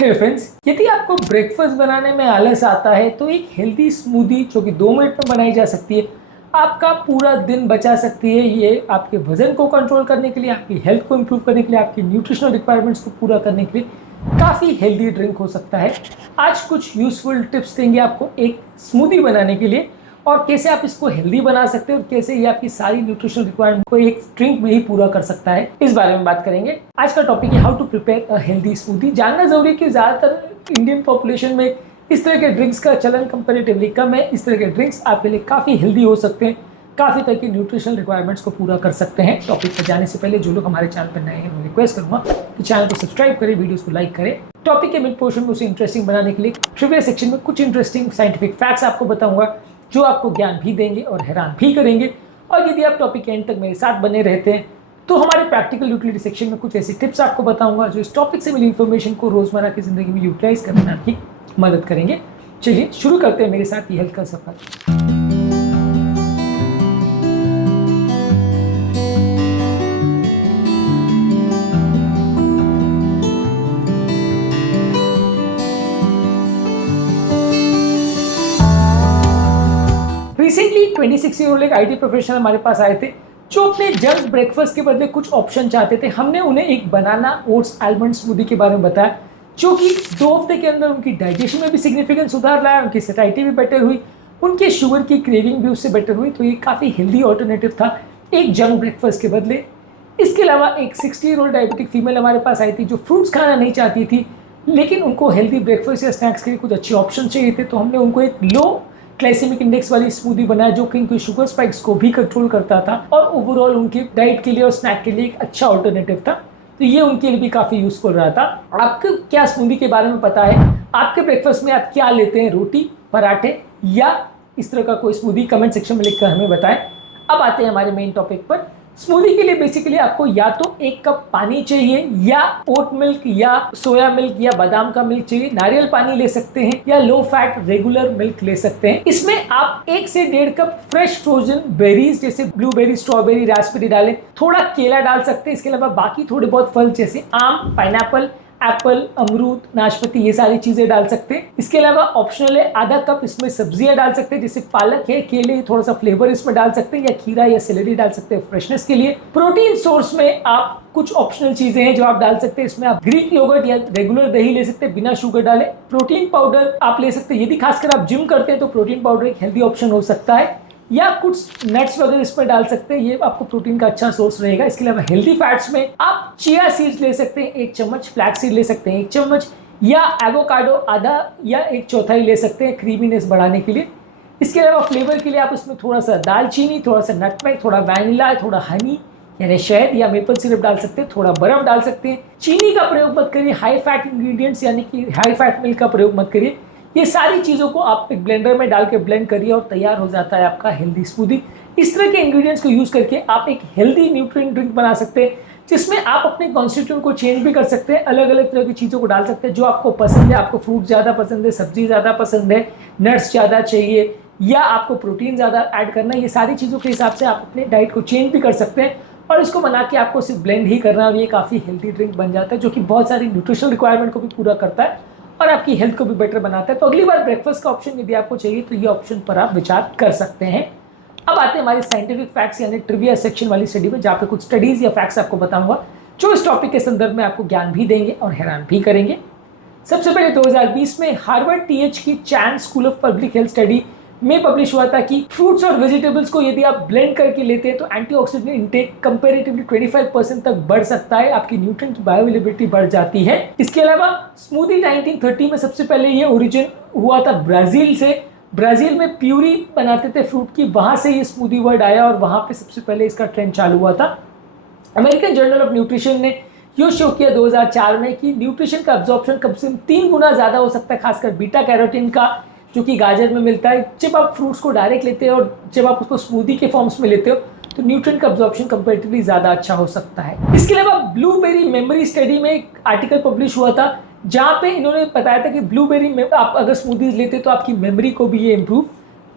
Hello friends, यदि आपको breakfast बनाने में आलस आता है तो एक हेल्दी स्मूदी जो कि 2 मिनट में बनाई जा सकती है आपका पूरा दिन बचा सकती है। ये आपके वजन को कंट्रोल करने के लिए, आपकी हेल्थ को इंप्रूव करने के लिए, आपकी न्यूट्रिशनल रिक्वायरमेंट्स को पूरा करने के लिए काफ़ी हेल्दी ड्रिंक हो सकता है। आज कुछ यूजफुल टिप्स देंगे आपको एक स्मूदी बनाने के लिए और कैसे आप इसको हेल्दी बना सकते हैं और कैसे ये आपकी सारी न्यूट्रिशनल रिक्वायरमेंट को एक ड्रिंक में ही पूरा कर सकता है, इस बारे में बात करेंगे। आज का टॉपिक है how to prepare a healthy smoothie. जानना जरूरी है कि ज़्यादातर इंडियन पॉपुलेशन में इस तरह के ड्रिंक्स का चलन कंपैरेटिवली कम है। इस तरह के ड्रिंक्स आपके लिए काफ़ी हेल्दी हो सकते हैं, काफ़ी तरह की न्यूट्रिशनल रिक्वायरमेंट्स को पूरा कर सकते हैं। टॉपिक पर जाने से पहले जो लोग हमारे चैनल पर नए हैं मैं रिक्वेस्ट करूँगा कि चैनल को सब्सक्राइब करें, वीडियोस को लाइक करें। टॉपिक के मिड पोर्शन में उसे इंटरेस्टिंग बनाने के लिए ट्रिविया सेक्शन में कुछ इंटरेस्टिंग साइंटिफिक फैक्ट्स आपको बताऊंगा जो आपको ज्ञान भी देंगे और हैरान भी करेंगे। और यदि आप टॉपिक के एंड तक मेरे साथ बने रहते हैं तो हमारे प्रैक्टिकल यूटिलिटी सेक्शन में कुछ ऐसी टिप्स आपको बताऊंगा जो इस टॉपिक से मिली इन्फॉर्मेशन को रोज़मर्रा की ज़िंदगी में यूटिलाइज करने में आपकी मदद करेंगे। चलिए शुरू करते हैं मेरे साथ ये हेल्थ का सफर। रिसेंटली 26 ईयर ओल्ड एक IT प्रोफेशनल हमारे पास आए थे जो अपने जंक ब्रेकफास्ट के बदले कुछ ऑप्शन चाहते थे। हमने उन्हें एक बनाना ओट्स आलमंड स्मूदी के बारे में बताया जो कि 2 हफ्ते के अंदर उनकी डाइजेशन में भी सिग्निफिकेंट सुधार लाया, उनकी सैटिस्फैक्शन भी बेटर हुई, उनके शुगर की क्रेविंग भी उससे बेटर हुई। तो ये काफ़ी हेल्दी ऑल्टरनेटिव था एक जंक ब्रेकफास्ट के बदले। इसके अलावा एक 60 ईयर ओल्ड डायबिटिक फीमेल हमारे पास आई थी जो फ्रूट्स खाना नहीं चाहती थी लेकिन उनको हेल्दी ब्रेकफास्ट या स्नैक्स के लिए कुछ अच्छे ऑप्शन चाहिए थे। तो हमने उनको एक लो ग्लाइसेमिक इंडेक्स वाली स्मूदी बनाया जो कि उनके शुगर स्पाइक्स को भी कंट्रोल करता था और ओवरऑल उनकी डाइट के लिए और स्नैक के लिए एक अच्छा ऑल्टरनेटिव था। तो ये उनके लिए भी काफ़ी यूजफुल रहा था। आपको क्या स्मूदी के बारे में पता है? आपके ब्रेकफास्ट में आप क्या लेते हैं, रोटी, पराठे या इस तरह का कोई स्मूदी? कमेंट सेक्शन में लिखकर हमें बताएं। अब आते हैं हमारे मेन टॉपिक पर। स्मूदी के लिए बेसिकली आपको या तो 1 कप पानी चाहिए या ओट मिल्क या सोया मिल्क या बादाम का मिल्क चाहिए, नारियल पानी ले सकते हैं या लो फैट रेगुलर मिल्क ले सकते हैं। इसमें आप 1 से 1.5 कप फ्रेश फ्रोजन बेरीज जैसे ब्लूबेरी, स्ट्रॉबेरी, रास्पबेरी डालें, थोड़ा केला डाल सकते हैं। इसके अलावा बाकी थोड़े बहुत फल जैसे आम, पाइनएप्पल, एप्पल, अमरूद, नाशपाती, ये सारी चीजें डाल सकते हैं। इसके अलावा ऑप्शनल है आधा कप इसमें सब्जियां डाल सकते हैं जैसे पालक है, केले, थोड़ा सा फ्लेवर इसमें डाल सकते हैं या खीरा या सेलेरी डाल सकते हैं फ्रेशनेस के लिए। प्रोटीन सोर्स में आप कुछ ऑप्शनल चीजें हैं जो आप डाल सकते हैं। इसमें आप ग्रीक योगर्ट या रेगुलर दही ले सकते हैं बिना शुगर डाले। प्रोटीन पाउडर आप ले सकते हैं, यदि खासकर आप जिम करते हैं तो प्रोटीन पाउडर एक हेल्दी ऑप्शन हो सकता है, या कुछ नट्स वगैरह इसमें डाल सकते हैं, ये आपको प्रोटीन का अच्छा सोर्स रहेगा। इसके अलावा हेल्दी फैट्स में आप चिया सीड्स ले सकते हैं 1 चम्मच, फ्लैक्स सीड ले सकते हैं 1 चम्मच या एवोकाडो आधा या 1/4 ले सकते हैं क्रीमीनेस बढ़ाने के लिए। इसके अलावा फ्लेवर के लिए आप इसमें थोड़ा सा दालचीनी, थोड़ा सा नटमेग, थोड़ा वैनिला, थोड़ा हनी यानी शहद या मेपल सिरप डाल सकते हैं, थोड़ा बर्फ डाल सकते हैं। चीनी का प्रयोग मत करिए, हाई फैट इंग्रेडिएंट्स यानी कि हाई फैट मिल्क का प्रयोग मत करिए। ये सारी चीज़ों को आप एक ब्लेंडर में डाल के ब्लेंड करिए और तैयार हो जाता है आपका हेल्दी स्मूदी। इस तरह के इंग्रेडिएंट्स को यूज़ करके आप एक हेल्दी न्यूट्रिएंट ड्रिंक बना सकते हैं जिसमें आप अपने कॉन्स्टिट्यूएंट को चेंज भी कर सकते हैं, अलग अलग तरह की चीज़ों को डाल सकते हैं जो आपको पसंद है। आपको फ्रूट ज़्यादा पसंद है, सब्जी ज़्यादा पसंद है, नट्स ज़्यादा चाहिए या आपको प्रोटीन ज़्यादा ऐड करना है, ये सारी चीज़ों के हिसाब से आप अपने डाइट को चेंज भी कर सकते हैं और इसको बना के आपको सिर्फ ब्लेंड ही करना है और ये काफ़ी हेल्दी ड्रिंक बन जाता है जो कि बहुत सारी न्यूट्रिशनल रिक्वायरमेंट को भी पूरा करता है और आपकी हेल्थ को भी बेटर बनाता है। तो अगली बार ब्रेकफास्ट का ऑप्शन यदि आपको चाहिए तो ये ऑप्शन पर आप विचार कर सकते हैं। अब आते हैं हमारी साइंटिफिक फैक्ट्स यानी ट्रिविया सेक्शन वाली स्टडी में जहाँ पे कुछ स्टडीज या फैक्ट्स आपको बताऊंगा जो इस टॉपिक के संदर्भ में आपको ज्ञान भी देंगे और हैरान भी करेंगे। सबसे पहले 2020 में हार्वर्ड TH की Chan school of public health study में पब्लिश हुआ था कि फ्रूट्स और वेजिटेबल्स को यदि आप ब्लेंड करके लेते हैं तो एंटीऑक्सीडेंट इंटेक कंपैरेटिवली 25% तक बढ़ सकता है, आपकी न्यूट्रिएंट की बायोअवेलेबिलिटी बढ़ जाती है। इसके अलावा स्मूदी 1930 में सबसे पहले ये ओरिजिन हुआ था ब्राज़ील से। ब्राज़ील में प्यूरी बनाते थे फ्रूट की, वहाँ से ये स्मूदी वर्ड आया और वहाँ पे सबसे पहले इसका ट्रेंड चालू हुआ था। अमेरिकन जर्नल ऑफ न्यूट्रिशन ने ये शो किया 2004 में कि न्यूट्रिशन का अब्जॉर्प्शन कम से कम 3 गुना ज़्यादा हो सकता है, खासकर बीटा कैरोटीन का जो कि गाजर में मिलता है। जब आप फ्रूट्स को डायरेक्ट लेते हो और जब आप उसको स्मूदी के फॉर्म्स में लेते हो तो न्यूट्रिएंट का अब्जॉर्प्शन कंपैरेटिवली ज़्यादा अच्छा हो सकता है। इसके अलावा ब्लूबेरी मेमोरी स्टडी में एक आर्टिकल पब्लिश हुआ था जहाँ पे इन्होंने बताया था कि ब्लूबेरी में आप अगर स्मूदीज लेते तो आपकी मेमोरी को भी ये इम्प्रूव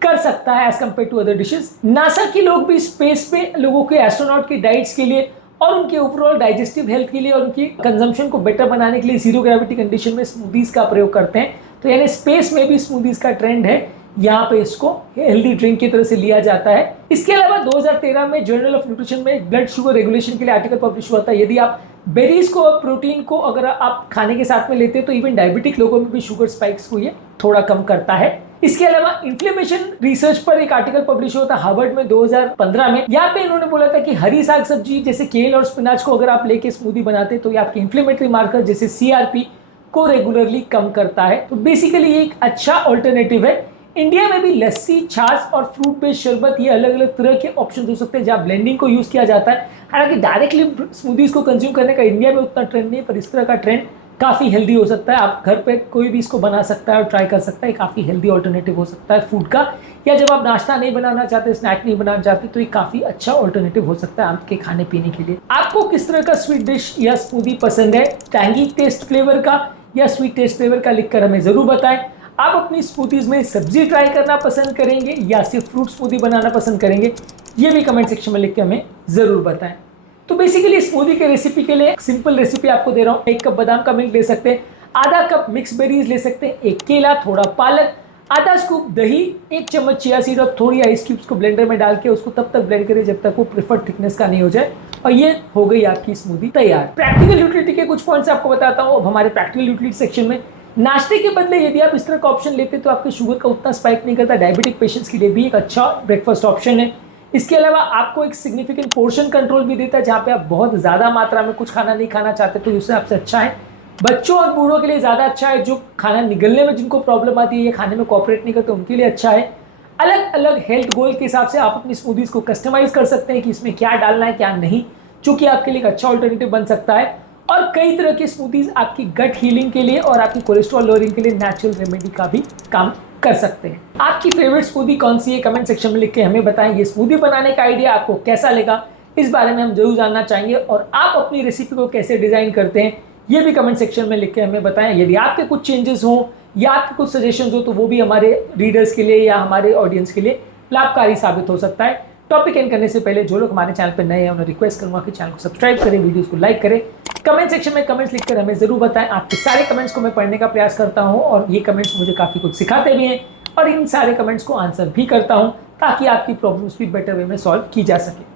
कर सकता है as compared to other dishes. NASA के लोग भी स्पेस पे लोगों के एस्ट्रोनॉट की डाइट्स के लिए और उनके ओवरऑल डाइजेस्टिव हेल्थ के लिए और उनकी कंजम्पशन को बेटर बनाने के लिए जीरो ग्रेविटी कंडीशन में स्मूदीज का प्रयोग करते हैं। तो यानी स्पेस में भी स्मूदीज का ट्रेंड है, यहाँ पे इसको हेल्दी ड्रिंक की तरह से लिया जाता है। इसके अलावा 2013 में जर्नल ऑफ न्यूट्रिशन में ब्लड शुगर रेगुलेशन के लिए आर्टिकल पब्लिश हुआ था। यदि आप बेरीज को और प्रोटीन को अगर आप खाने के साथ में लेते हैं तो इवन डायबिटिक लोगों में भी शुगर स्पाइक्स को ये थोड़ा कम करता है। इसके अलावा इन्फ्लेमेशन रिसर्च पर एक आर्टिकल पब्लिश हुआ था हार्वर्ड में 2015 में। यहाँ पे इन्होंने बोला था कि हरी साग सब्जी जैसे केल और स्पिनाच को अगर आप लेके स्मूदी बनाते तो ये आपके इन्फ्लेमेटरी मार्कर जैसे CRP को रेगुलरली कम करता है। तो बेसिकली ये एक अच्छा ऑल्टरनेटिव है। इंडिया में भी लस्सी, छाछ और फ्रूट बेस्ड शरबत ये अलग अलग तरह के ऑप्शन हो सकते हैं जहाँ ब्लेंडिंग को यूज किया जाता है। हालांकि डायरेक्टली स्मूदीज को कंज्यूम करने का इंडिया में उतना ट्रेंड नहीं है, पर इस तरह का ट्रेंड काफ़ी हेल्दी हो सकता है। आप घर पे कोई भी इसको बना सकता है और ट्राई कर सकता है। काफ़ी हेल्दी ऑल्टरनेटिव हो सकता है फूड का, या जब आप नाश्ता नहीं बनाना चाहते, स्नैक नहीं बनाना चाहते, तो ये काफ़ी अच्छा ऑल्टरनेटिव हो सकता है आपके खाने पीने के लिए। आपको किस तरह का स्वीट डिश या स्मूदी पसंद है, टैंगी टेस्ट फ्लेवर का या स्वीट टेस्ट फ्लेवर का, लिखकर हमें ज़रूर बताएं। आप अपनी स्मूदीज में सब्जी ट्राई करना पसंद करेंगे या सिर्फ फ्रूट स्मूदी बनाना पसंद करेंगे, ये भी कमेंट सेक्शन में लिख के हमें ज़रूर बताएं। तो बेसिकली स्मूदी के रेसिपी के लिए एक सिंपल रेसिपी आपको दे रहा हूँ। 1 कप बादाम का मिल्क ले सकते हैं, आधा कप मिक्स बेरीज ले सकते हैं, 1 केला, थोड़ा पालक, आधा स्कूप दही, 1 चम्मच चिया सीड और थोड़ी आइस क्यूब्स को ब्लेंडर में डाल के उसको तब तक ब्लेंड करें जब तक वो प्रेफर्ड थिकनेस का नहीं हो जाए, और ये हो गई आपकी स्मूदी तैयार। प्रैक्टिकल यूटिलिटी के कुछ पॉइंट्स आपको बताता हूँ अब हमारे प्रैक्टिकल यूटिलिटी सेक्शन में। नाश्ते के बदले यदि आप इस तरह का ऑप्शन लेते तो आपके शुगर का उतना स्पाइक नहीं करता। डायबिटिक पेशेंट्स के लिए भी एक अच्छा ब्रेकफास्ट ऑप्शन है। इसके अलावा आपको एक सिग्निफिकेंट पोर्शन कंट्रोल भी देता है, जहाँ पे आप बहुत ज़्यादा मात्रा में कुछ खाना नहीं खाना चाहते तो उससे आपसे अच्छा है। बच्चों और बूढ़ों के लिए ज़्यादा अच्छा है, जो खाना निगलने में जिनको प्रॉब्लम आती है, ये खाने में कोऑपरेट नहीं करते, उनके लिए अच्छा है। अलग अलग हेल्थ गोल के हिसाब से आप अपनी स्मूदीज को कस्टमाइज कर सकते हैं कि इसमें क्या डालना है क्या नहीं, जो कि आपके लिए एक अच्छा ऑल्टरनेटिव बन सकता है। और कई तरह की स्मूदीज आपकी गट हीलिंग के लिए और आपकी कोलेस्ट्रॉल लोअरिंग के लिए नेचुरल रेमेडी का भी काम कर सकते हैं। आपकी फेवरेट स्मूदी कौन सी है, कमेंट सेक्शन में लिख के हमें बताएं। ये स्मूदी बनाने का आइडिया आपको कैसा लगा, इस बारे में हम जरूर जानना चाहेंगे। और आप अपनी रेसिपी को कैसे डिजाइन करते हैं, ये भी कमेंट सेक्शन में लिख के हमें बताएं। यदि आपके कुछ चेंजेस हो या आपके कुछ सजेशंस हो तो वो भी हमारे रीडर्स के लिए या हमारे ऑडियंस के लिए लाभकारी साबित हो सकता है। टॉपिक एंड करने से पहले जो लोग हमारे चैनल पर नए हैं उन्हें रिक्वेस्ट करूंगा कि चैनल को सब्सक्राइब करें, वीडियोस को लाइक करें, कमेंट सेक्शन में कमेंट्स लिखकर हमें जरूर बताएं। आपके सारे कमेंट्स को मैं पढ़ने का प्रयास करता हूं और ये कमेंट्स मुझे काफ़ी कुछ सिखाते भी हैं और इन सारे कमेंट्स को आंसर भी करता हूं ताकि आपकी प्रॉब्लम्स भी बेटर वे में सॉल्व की जा सके।